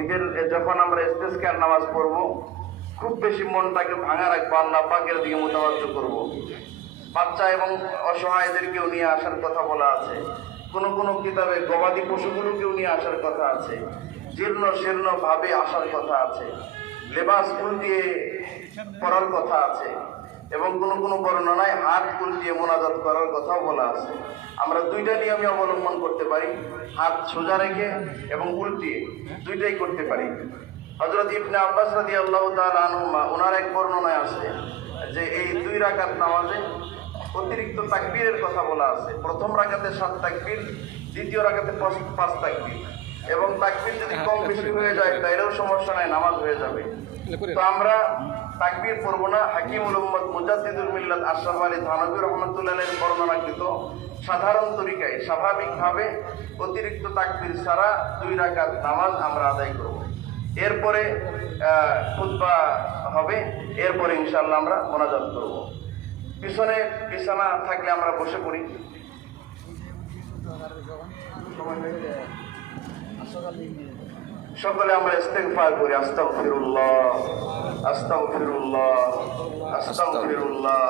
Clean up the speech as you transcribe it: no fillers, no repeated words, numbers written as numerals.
ঈদের যখন আমরা ইস্তেসকার নামাজ পড়বো, খুব বেশি মনটাকে ভাঙা রাখবো, আল্লাহ পাকের দিকে মোতাবাজ্জ করব। বাচ্চা এবং অসহায়দেরকেও নিয়ে আসার কথা বলা আছে। কোন কোন কিতাবে গবাদি পশুগুলোকেও নিয়ে আসার কথা আছে, জীর্ণ শীর্ণ ভাবে আসার কথা আছে, লেবাস উল্টিয়ে পরার কথা আছে, এবং কোন কোন বর্ণনায় হাত উল্টিয়ে মোনাজাত করার কথাও বলা আছে। আমরা দুইটা নিয়মই অবলম্বন করতে পারি, হাত সোজা রেখে এবং উল্টিয়ে, দুইটাই করতে পারি। হযরত ইবনে আব্বাস রাদিয়াল্লাহু তাআলা আনহুমা, ওনার এক বর্ণনায় আছে যে এই 2 রাকাত নামাজে অতিরিক্ত তাকবীরের কথা বলা আছে। প্রথম রাকাতে 7 তাকবীর, দ্বিতীয় রাকাতে 5 তাকবীর, এবং তাকবীর যদি কম বেশি হয়ে যায় তাইলেও সমস্যা নাই, নামাজ হয়ে যাবে। তো আমরা তাকবীর পড়বো না। হাকিমুল উম্মত মুজাদ্দিদুল মিল্লাত আশরাফ আলী থানভী রাহমাতুল্লাহ আলাইহির বর্ণনাকৃত সাধারণ তরিকায় স্বাভাবিকভাবে অতিরিক্ত তাকবীর ছাড়া 2 রাকাত নামাজ আমরা আদায় করব। এরপরে খুতবা হবে, এরপরে ইনশাআল্লাহ আমরা মোনাজাত করব। পিছনে বিছানা থাকলে আমরা বসে পড়ি। সকলে আমরা ইস্তেগফার করি, আস্তাগফিরুল্লাহ আস্তাগফিরুল্লাহ আস্তাগফিরুল্লাহ।